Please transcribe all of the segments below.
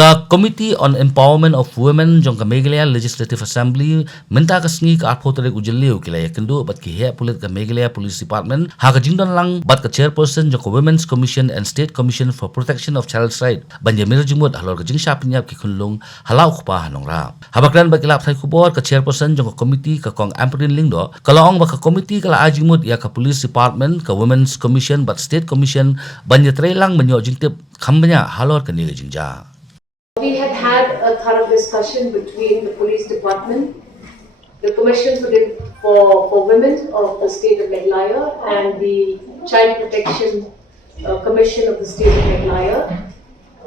Ka Committee on Empowerment of Women Jylla Meghalaya Legislative Assembly minta ka sngi ka arpo tere ujeliu kilaya kendo bat ki he Pulit ka Meghalaya Police Department ha ka Jingmut bat ka chairperson Jylla Women's Commission and State Commission for Protection of Child's Right Banjamir Jingmut Halor ka Jingshah Pyniap ki Khunlung halau Khubor Nongrah habakran bat kilap thai Khubor ka chairperson Jylla Committee ka kong Ampareen lingdo kalaong ba ka committee kala Jingmut ya ka Police Department ka Women's Commission but State Commission Iatreilang menyo jingtip khambanya Halor ka ni Jingshah. We had a thorough discussion between the police department, the Commission for Women of the state of Meghalaya and the Child Protection Commission of the state of Meghalaya,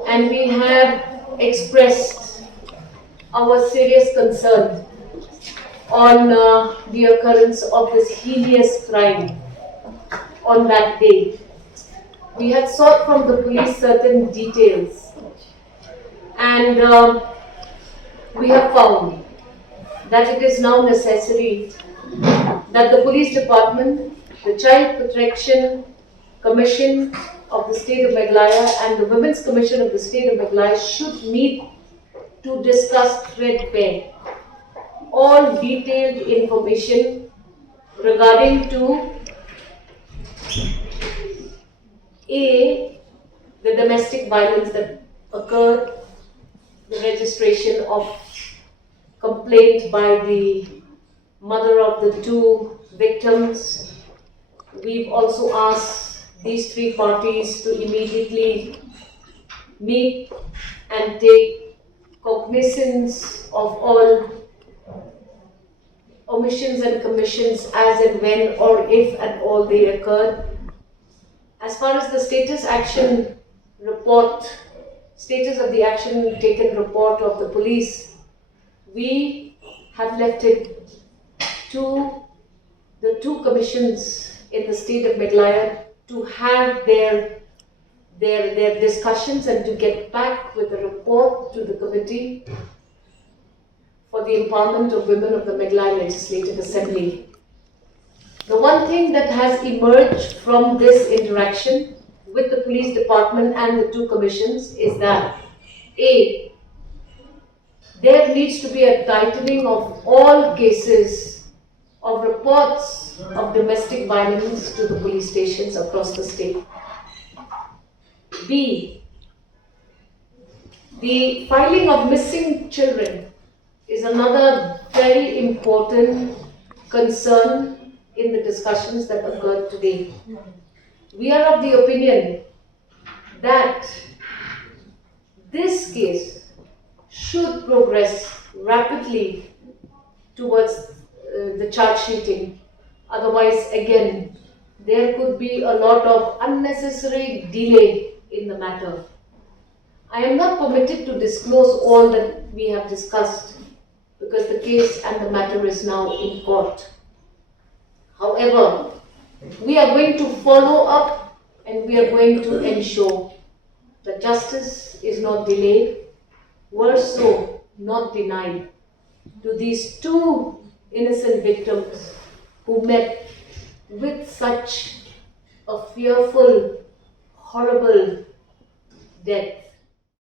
and we have expressed our serious concern on the occurrence of this heinous crime on that day. We had sought from the police certain details, and we have found that it is now necessary that the police department, the Child Protection Commission of the state of Meghalaya and the Women's Commission of the state of Meghalaya should meet to discuss threadbare all detailed information regarding to the domestic violence that occurred, the registration of complaint by the mother of the two victims. We've also asked these three parties to immediately meet and take cognizance of all omissions and commissions as and when or if at all they occurred. As far as the status of the action taken report of the police, we have left it to the two commissions in the state of Meghalaya to have their discussions and to get back with a report to the Committee for the Empowerment of Women of the Meghalaya Legislative Assembly. The one thing that has emerged from this interaction with the police department and the two commissions is that there needs to be a tightening of all cases of reports of domestic violence to the police stations across the state. B, the filing of missing children is another very important concern in the discussions that occurred today. We are of the opinion that this case should progress rapidly towards the charge sheeting. Otherwise, again, there could be a lot of unnecessary delay in the matter. I am not permitted to disclose all that we have discussed because the case and the matter is now in court. However, we are going to follow up and we are going to ensure that justice is not delayed, worse so, not denied, to these two innocent victims who met with such a fearful, horrible death.